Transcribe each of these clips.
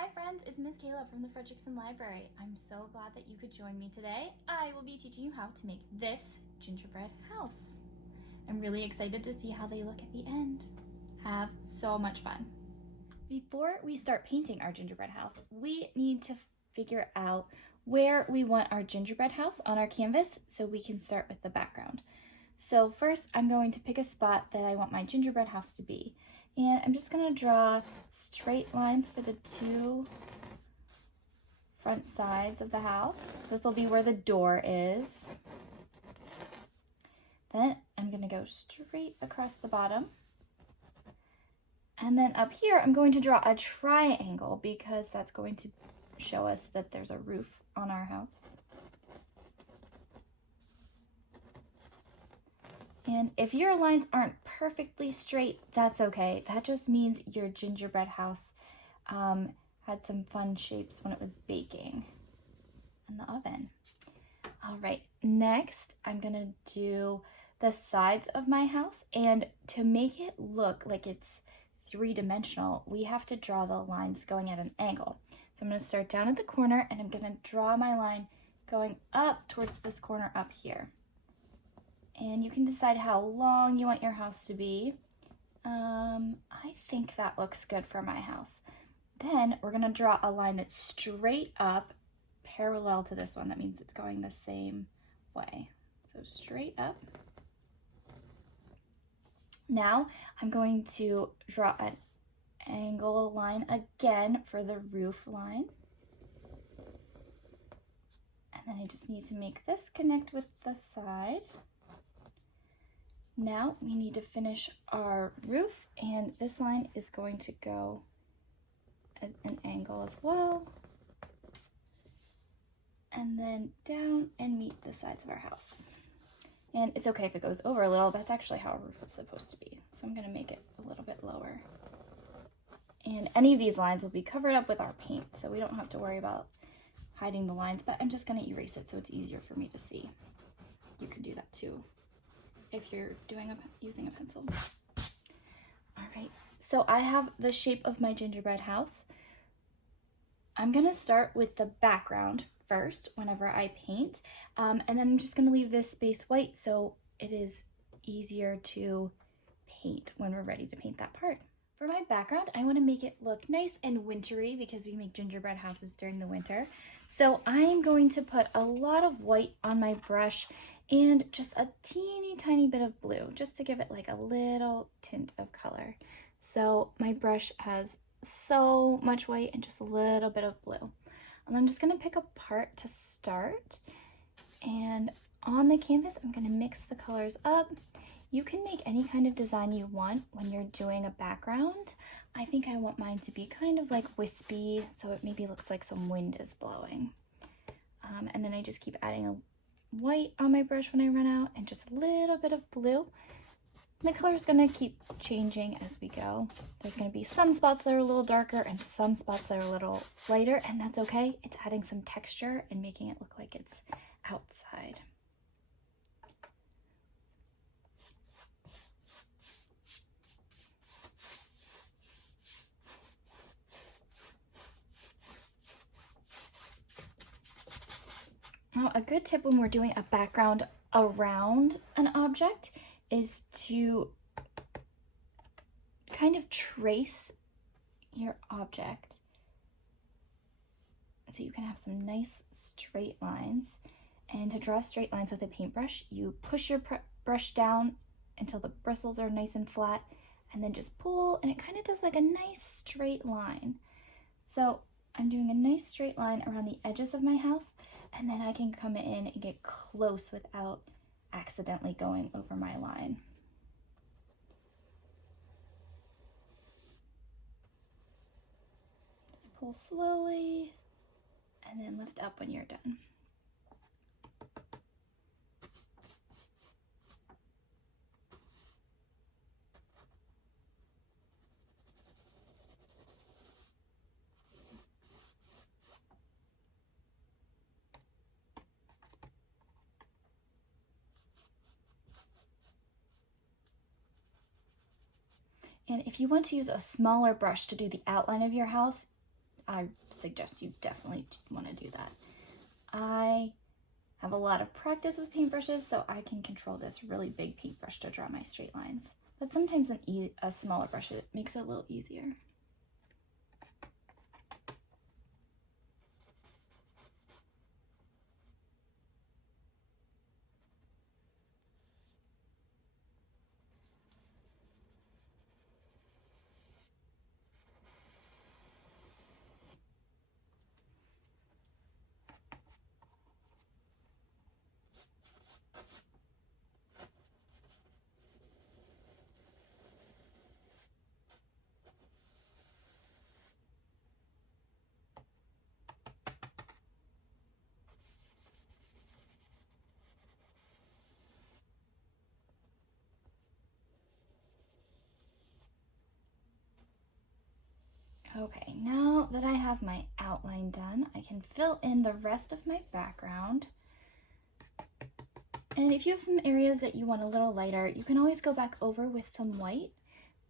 Hi friends, it's Miss Kayla from the Frederickson Library. I'm so glad that you could join me today. I will be teaching you how to make this gingerbread house. I'm really excited to see how they look at the end. Have so much fun. Before we start painting our gingerbread house, we need to figure out where we want our gingerbread house on our canvas so we can start with the background. So first I'm going to pick a spot that I want my gingerbread house to be. And I'm just going to draw straight lines for the two front sides of the house. This will be where the door is. Then I'm going to go straight across the bottom. And then up here, I'm going to draw a triangle because that's going to show us that there's a roof on our house. And if your lines aren't perfectly straight, that's okay. That just means your gingerbread house had some fun shapes when it was baking in the oven. All right, next I'm gonna do the sides of my house, and to make it look like it's three-dimensional, we have to draw the lines going at an angle. So I'm gonna start down at the corner and I'm gonna draw my line going up towards this corner up here. And you can decide how long you want your house to be. I think that looks good for my house. Then we're gonna draw a line that's straight up parallel to this one. That means it's going the same way. So straight up. Now I'm going to draw an angle line again for the roof line. And then I just need to make this connect with the side. Now we need to finish our roof, and this line is going to go at an angle as well. And then down and meet the sides of our house. And it's okay if it goes over a little, that's actually how a roof is supposed to be. So I'm gonna make it a little bit lower. And any of these lines will be covered up with our paint, so we don't have to worry about hiding the lines, but I'm just gonna erase it so it's easier for me to see. You can do that too if you're using a pencil. All right, so I have the shape of my gingerbread house. I'm gonna start with the background first whenever I paint, and then I'm just gonna leave this space white so it is easier to paint when we're ready to paint that part. For my background, I wanna make it look nice and wintry because we make gingerbread houses during the winter. So I'm going to put a lot of white on my brush and just a teeny tiny bit of blue, just to give it like a little tint of color. So my brush has so much white and just a little bit of blue. And I'm just gonna pick a part to start. And on the canvas, I'm gonna mix the colors up. You can make any kind of design you want when you're doing a background. I think I want mine to be kind of like wispy, so it maybe looks like some wind is blowing. And then I just keep adding a white on my brush when I run out and just a little bit of blue. And the color is gonna keep changing as we go. There's gonna be some spots that are a little darker and some spots that are a little lighter, and that's okay. It's adding some texture and making it look like it's outside. Now, a good tip when we're doing a background around an object is to kind of trace your object so you can have some nice straight lines. And to draw straight lines with a paintbrush, you push your brush down until the bristles are nice and flat, and then just pull, and it kind of does like a nice straight line. So I'm doing a nice straight line around the edges of my house, and then I can come in and get close without accidentally going over my line. Just pull slowly, and then lift up when you're done. And if you want to use a smaller brush to do the outline of your house, I suggest you definitely want to do that. I have a lot of practice with paintbrushes, so I can control this really big paintbrush to draw my straight lines. But sometimes a smaller brush, it makes it a little easier. Okay, now that I have my outline done, I can fill in the rest of my background. And if you have some areas that you want a little lighter, you can always go back over with some white,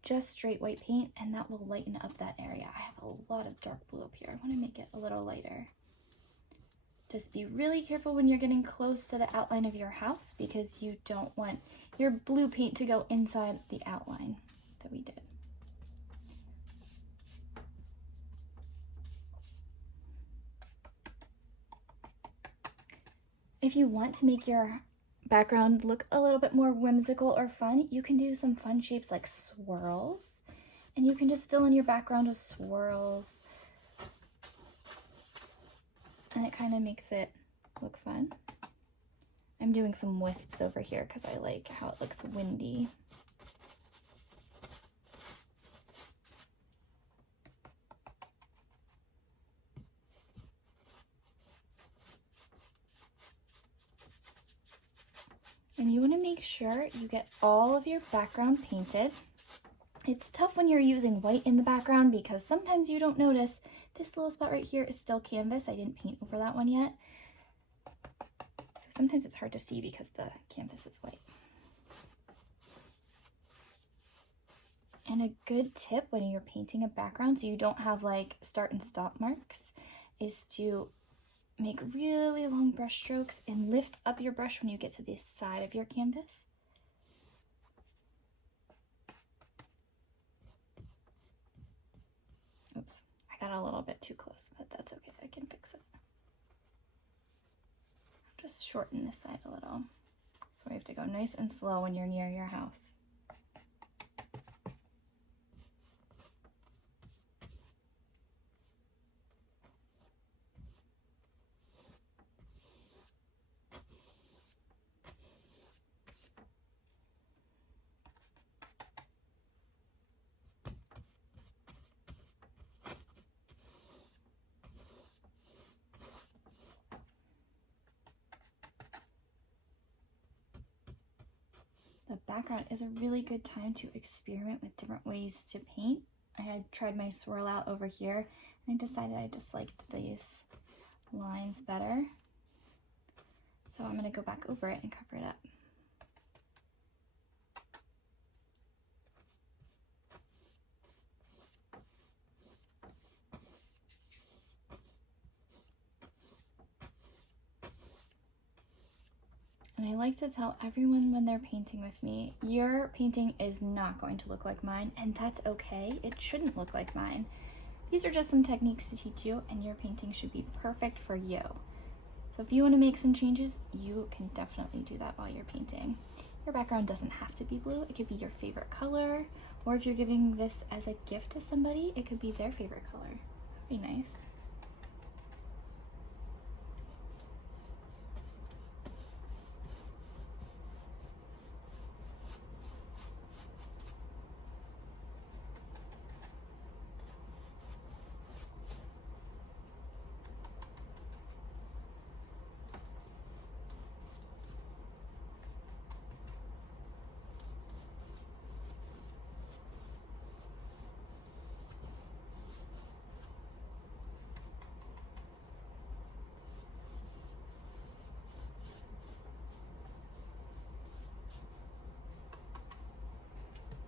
just straight white paint, and that will lighten up that area. I have a lot of dark blue up here. I want to make it a little lighter. Just be really careful when you're getting close to the outline of your house, because you don't want your blue paint to go inside the outline that we did. If you want to make your background look a little bit more whimsical or fun, you can do some fun shapes like swirls, and you can just fill in your background with swirls, and it kind of makes it look fun. I'm doing some wisps over here because I like how it looks windy. And you want to make sure you get all of your background painted. It's tough when you're using white in the background because sometimes you don't notice this little spot right here is still canvas. I didn't paint over that one yet. So sometimes it's hard to see because the canvas is white. And a good tip when you're painting a background so you don't have like start and stop marks is to make really long brush strokes and lift up your brush when you get to the side of your canvas. Oops, I got a little bit too close, but that's okay, I can fix it. Just shorten this side a little. So we have to go nice and slow when you're near your house. The background is a really good time to experiment with different ways to paint. I had tried my swirl out over here and I decided I just liked these lines better. So I'm going to go back over it and cover it up. And I like to tell everyone when they're painting with me, your painting is not going to look like mine, and that's okay. It shouldn't look like mine. These are just some techniques to teach you, and your painting should be perfect for you. So if you want to make some changes, you can definitely do that while you're painting. Your background doesn't have to be blue. It could be your favorite color, or if you're giving this as a gift to somebody, it could be their favorite color. That'd be nice.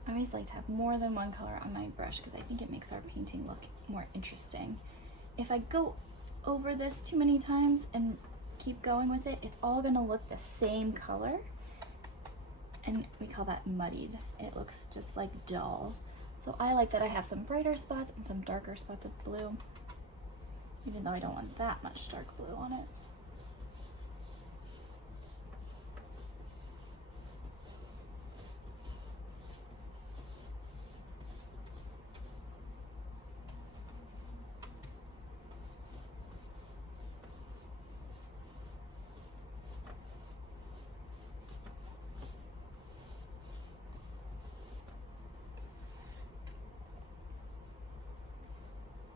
I always like to have more than one color on my brush because I think it makes our painting look more interesting. if I go over this too many times and keep going with it, it's all gonna look the same color. And we call that muddied. It looks just like dull. So I like that I have some brighter spots and some darker spots of blue, even though I don't want that much dark blue on it.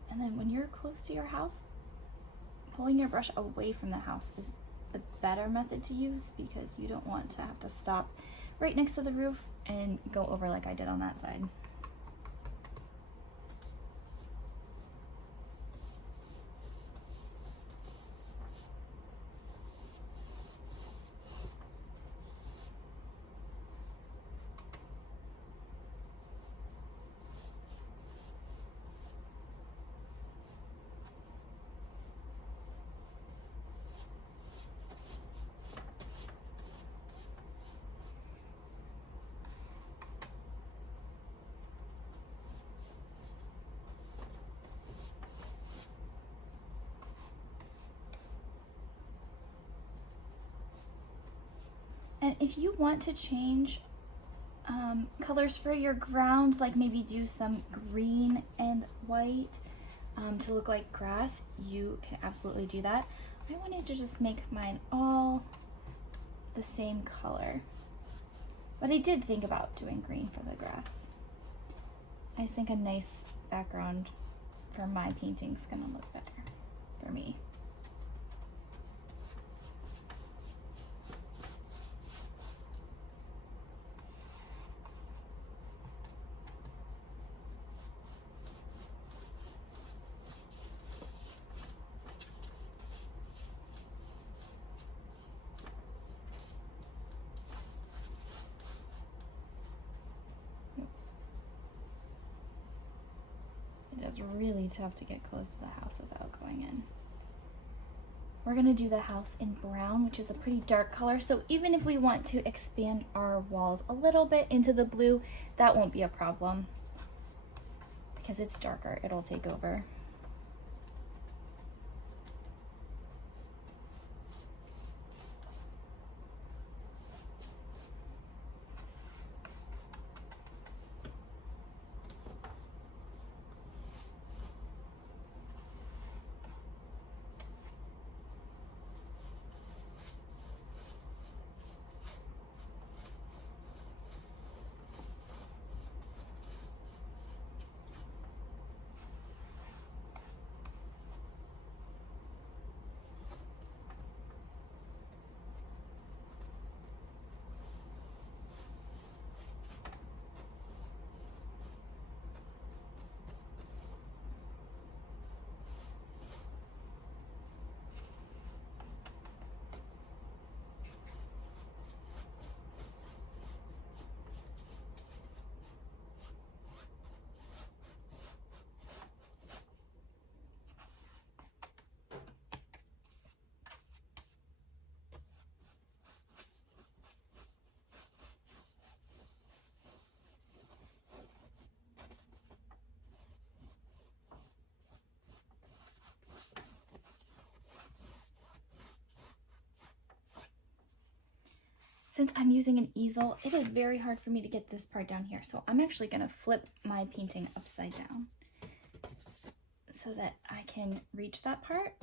And then when you're close to your house, pulling your brush away from the house is the better method to use, because you don't want to have to stop right next to the roof and go over like I did on that side. And if you want to change colors for your ground, like maybe do some green and white to look like grass, you can absolutely do that. I wanted to just make mine all the same color, but I did think about doing green for the grass. I just think a nice background for my painting's gonna look better for me. Oops. It is really tough to get close to the house without going in. We're gonna do the house in brown, which is a pretty dark color, so even if we want to expand our walls a little bit into the blue, that won't be a problem. Because it's darker, it'll take over. Since I'm using an easel, it is very hard for me to get this part down here. So I'm actually gonna flip my painting upside down so that I can reach that part.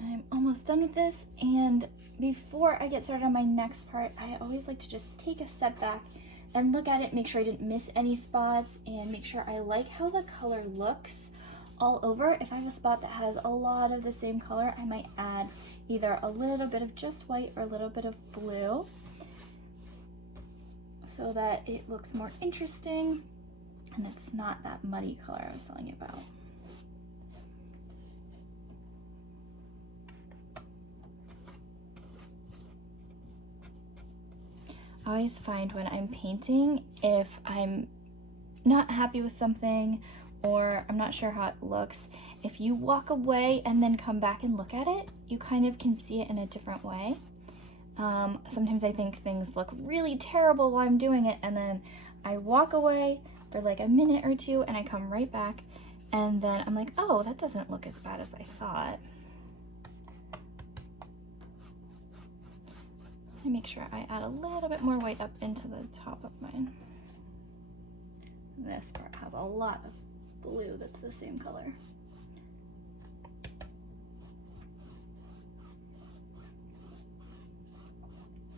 I'm almost done with this, and before I get started on my next part, I always like to just take a step back and look at it, make sure I didn't miss any spots, and make sure I like how the color looks all over. If I have a spot that has a lot of the same color, I might add either a little bit of just white or a little bit of blue so that it looks more interesting and it's not that muddy color I was telling you about. I always find when I'm painting, if I'm not happy with something or I'm not sure how it looks, if you walk away and then come back and look at it, you kind of can see it in a different way. Sometimes I think things look really terrible while I'm doing it, and then I walk away for like a minute or two and I come right back and then I'm like, oh, that doesn't look as bad as I thought. I make sure I add a little bit more white up into the top of mine. This part has a lot of blue that's the same color.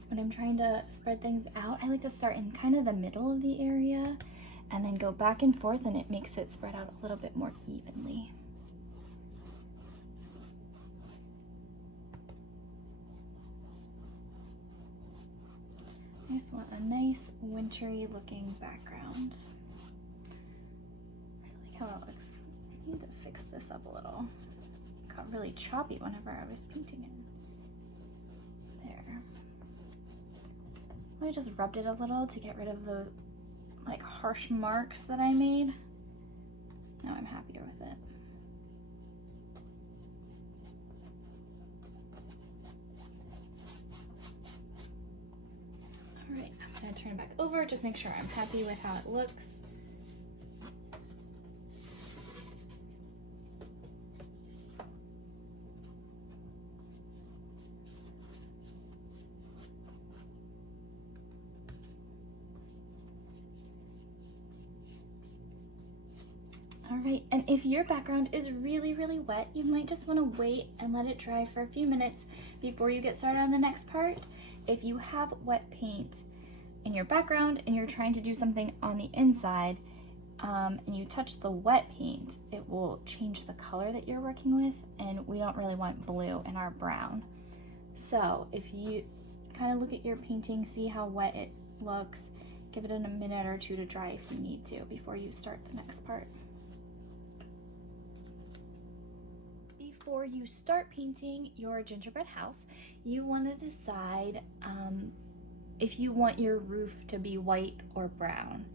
When I'm trying to spread things out, I like to start in kind of the middle of the area and then go back and forth, and it makes it spread out a little bit more evenly. I just want a nice wintry looking background. I like how it looks. I need to fix this up a little. It got really choppy whenever I was painting it. There. I just rubbed it a little to get rid of those like harsh marks that I made. Now I'm happier with it. Alright, I'm going to turn it back over, just make sure I'm happy with how it looks. Alright, and if your background is really, really wet, you might just want to wait and let it dry for a few minutes before you get started on the next part. If you have wet paint in your background and you're trying to do something on the inside, and you touch the wet paint, it will change the color that you're working with, and we don't really want blue in our brown. So if you kind of look at your painting, see how wet it looks, give it a minute or two to dry if you need to before you start the next part. Before you start painting your gingerbread house, you want to decide if you want your roof to be white or brown.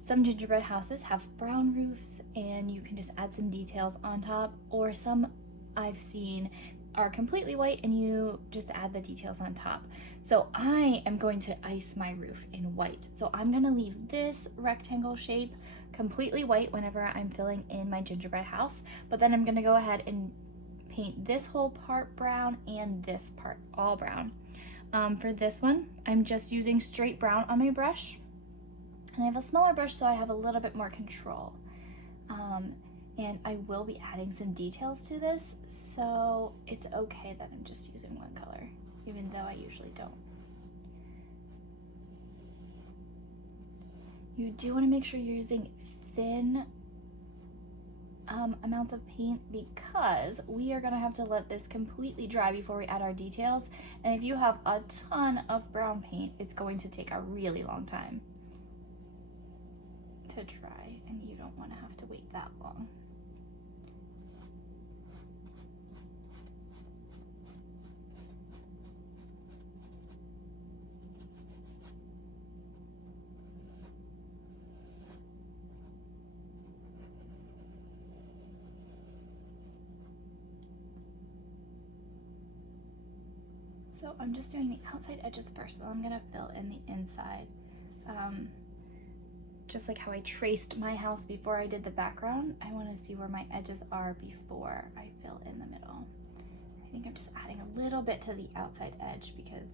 Some gingerbread houses have brown roofs and you can just add some details on top, or some I've seen are completely white and you just add the details on top. So I am going to ice my roof in white. So I'm going to leave this rectangle shape completely white whenever I'm filling in my gingerbread house, but then I'm going to go ahead and paint this whole part brown and this part all brown. For this one, I'm just using straight brown on my brush, and I have a smaller brush so I have a little bit more control. And I will be adding some details to this, so it's okay that I'm just using one color, even though I usually don't. You do want to make sure you're using thin amounts of paint, because we are going to have to let this completely dry before we add our details, and if you have a ton of brown paint, it's going to take a really long time to dry, and you don't want to have to wait that long. So I'm just doing the outside edges first, so I'm gonna fill in the inside. Just like how I traced my house before I did the background, I wanna see where my edges are before I fill in the middle. I think I'm just adding a little bit to the outside edge, because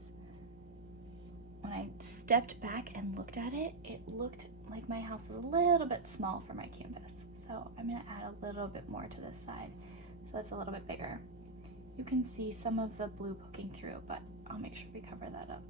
when I stepped back and looked at it, it looked like my house was a little bit small for my canvas. So I'm gonna add a little bit more to this side, so that's a little bit bigger. You can see some of the blue poking through, but I'll make sure we cover that up.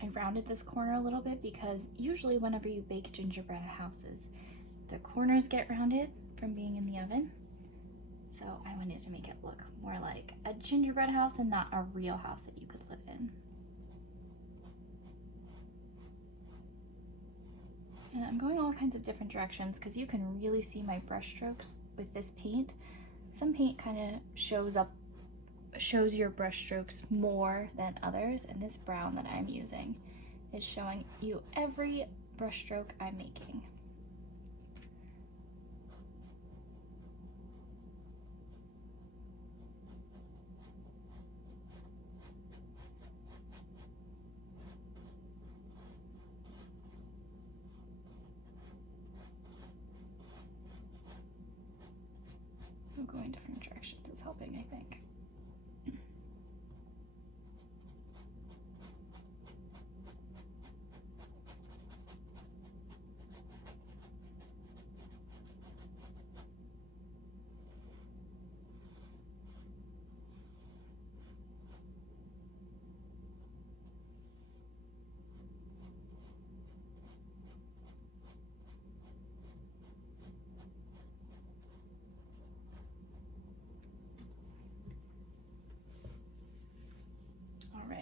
I rounded this corner a little bit because usually whenever you bake gingerbread houses, the corners get rounded from being in the oven. So I wanted to make it look more like a gingerbread house and not a real house that you could live in. And I'm going all kinds of different directions because you can really see my brush strokes with this paint. Some paint kind of shows your brush strokes more than others, and this brown that I'm using is showing you every brush stroke I'm making. Going different directions is helping, I think.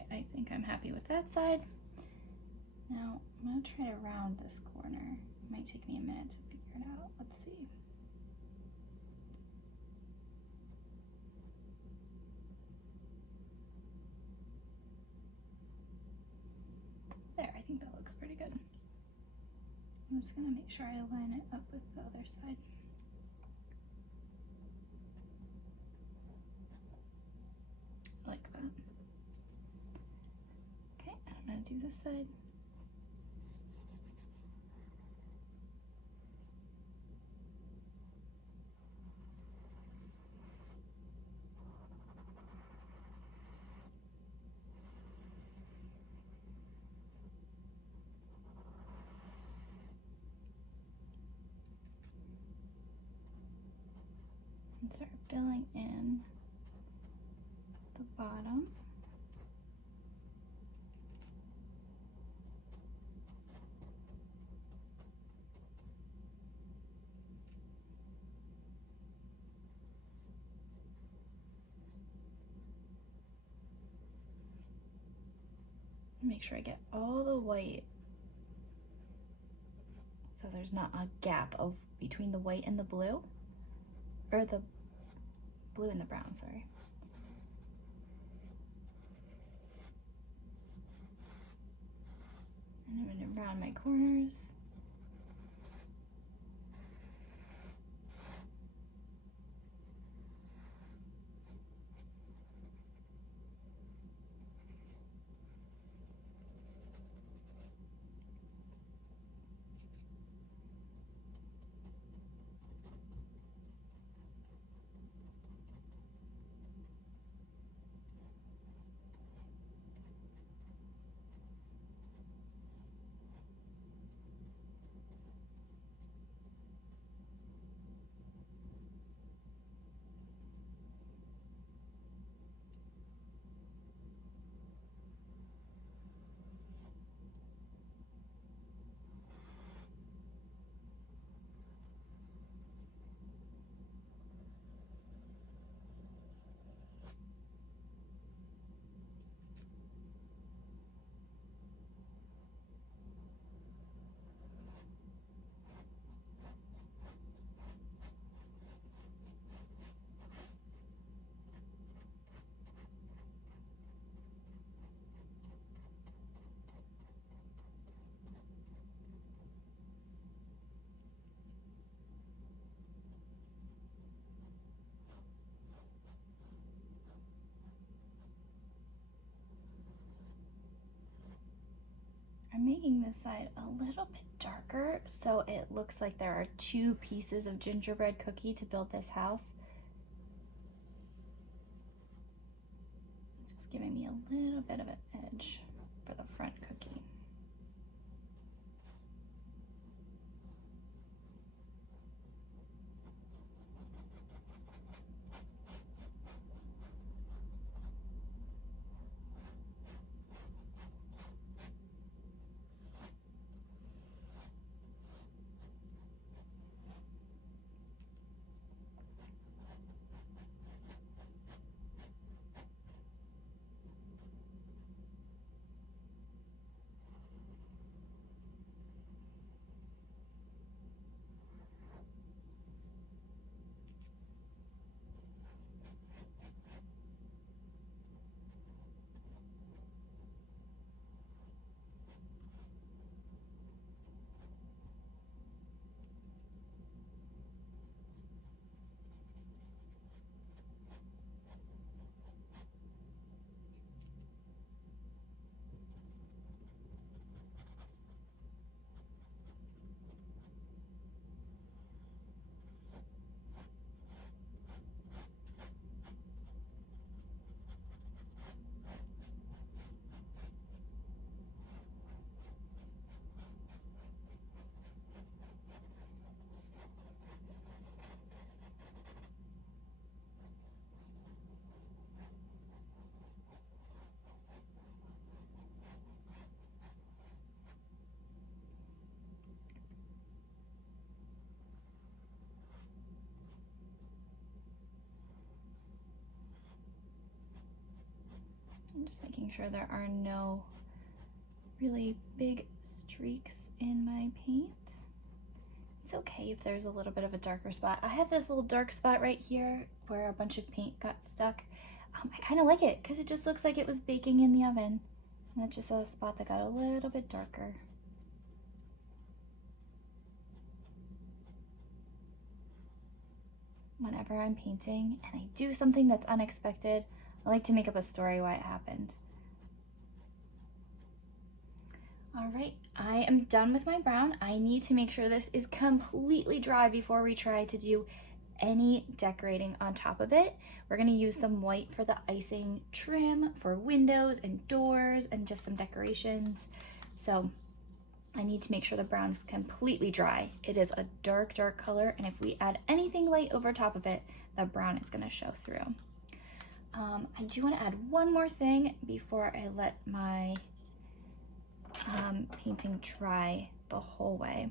I think I'm happy with that side. Now I'm going to try to round this corner. It might take me a minute to figure it out. Let's see. There, I think that looks pretty good. I'm just going to make sure I line it up with the other side. Like that. Okay, I'm going to do this side. And start filling in the bottom. Make sure I get all the white so there's not a gap between the white and the blue, or the blue and the brown, sorry. And I'm going to round my corners. making this side a little bit darker so it looks like there are two pieces of gingerbread cookie to build this house. Just giving me a little bit of an edge for the front cookie. I'm just making sure there are no really big streaks in my paint. It's okay if there's a little bit of a darker spot. I have this little dark spot right here where a bunch of paint got stuck. I kind of like it because it just looks like it was baking in the oven. And that's just a spot that got a little bit darker. Whenever I'm painting and I do something that's unexpected, I like to make up a story why it happened. All right, I am done with my brown. I need to make sure this is completely dry before we try to do any decorating on top of it. We're gonna use some white for the icing trim for windows and doors and just some decorations. So I need to make sure the brown is completely dry. It is a dark, dark color, and if we add anything light over top of it, the brown is gonna show through. I do want to add one more thing before I let my painting dry the whole way.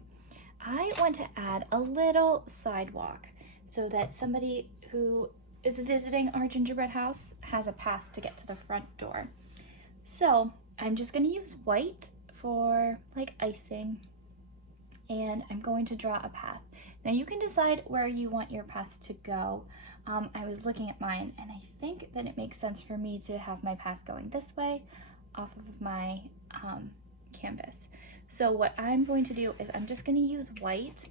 I want to add a little sidewalk so that somebody who is visiting our gingerbread house has a path to get to the front door. So I'm just going to use white for like icing, and I'm going to draw a path. Now you can decide where you want your path to go. I was looking at mine and I think that it makes sense for me to have my path going this way off of my canvas. So what I'm going to do is I'm just going to use white,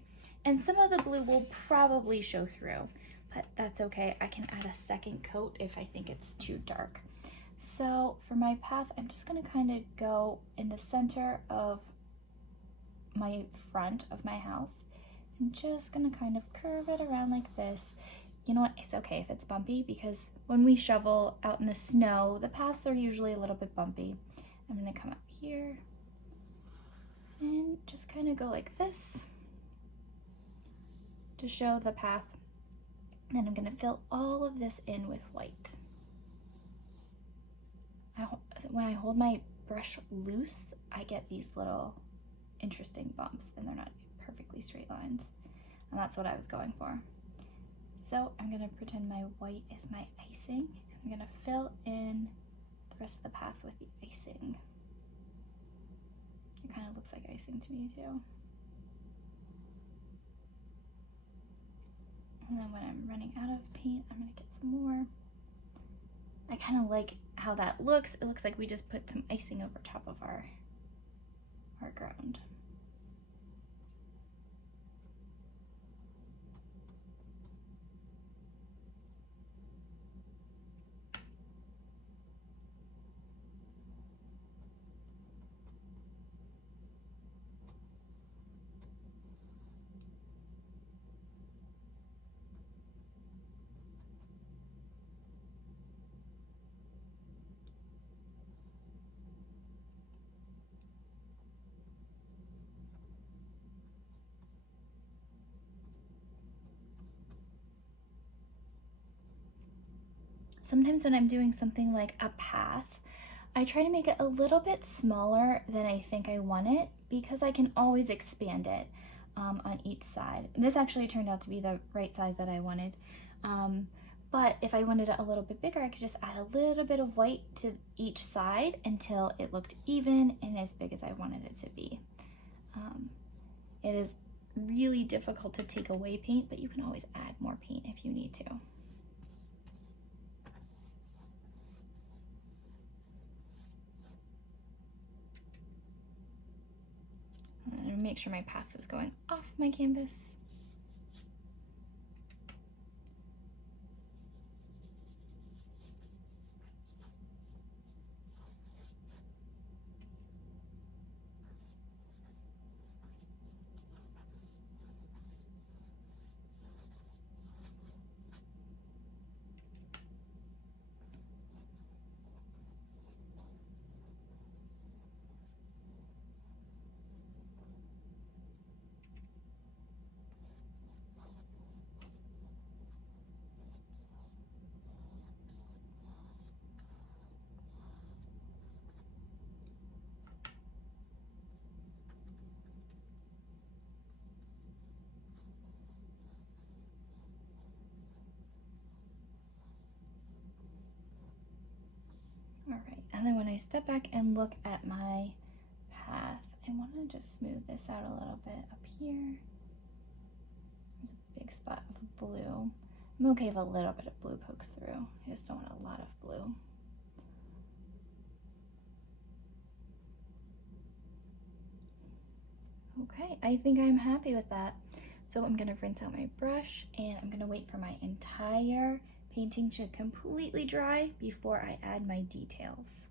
and some of the blue will probably show through, but that's okay. I can add a second coat if I think it's too dark. So for my path, I'm just going to kind of go in the center of my front of my house. I'm just going to kind of curve it around like this. You know what, it's okay if it's bumpy because when we shovel out in the snow, the paths are usually a little bit bumpy. I'm going to come up here and just kind of go like this to show the path. Then I'm going to fill all of this in with white. When I hold my brush loose, I get these little interesting bumps and they're not perfectly straight lines. And that's what I was going for. So I'm going to pretend my white is my icing. I'm going to fill in the rest of the path with the icing. It kind of looks like icing to me too. And then when I'm running out of paint, I'm going to get some more. I kind of like how that looks. It looks like we just put some icing over top of our ground. sometimes when I'm doing something like a path, I try to make it a little bit smaller than I think I want it because I can always expand it on each side. And this actually turned out to be the right size that I wanted. But if I wanted it a little bit bigger, I could just add a little bit of white to each side until it looked even and as big as I wanted it to be. It is really difficult to take away paint, but you can always add more paint if you need to. I'm gonna make sure my path is going off my canvas. All right, and then when I step back and look at my path, I want to just smooth this out a little bit up here. There's a big spot of blue. I'm okay if a little bit of blue pokes through. I just don't want a lot of blue. Okay, I think I'm happy with that. So I'm gonna rinse out my brush and I'm gonna wait for my entire painting to completely dry before I add my details.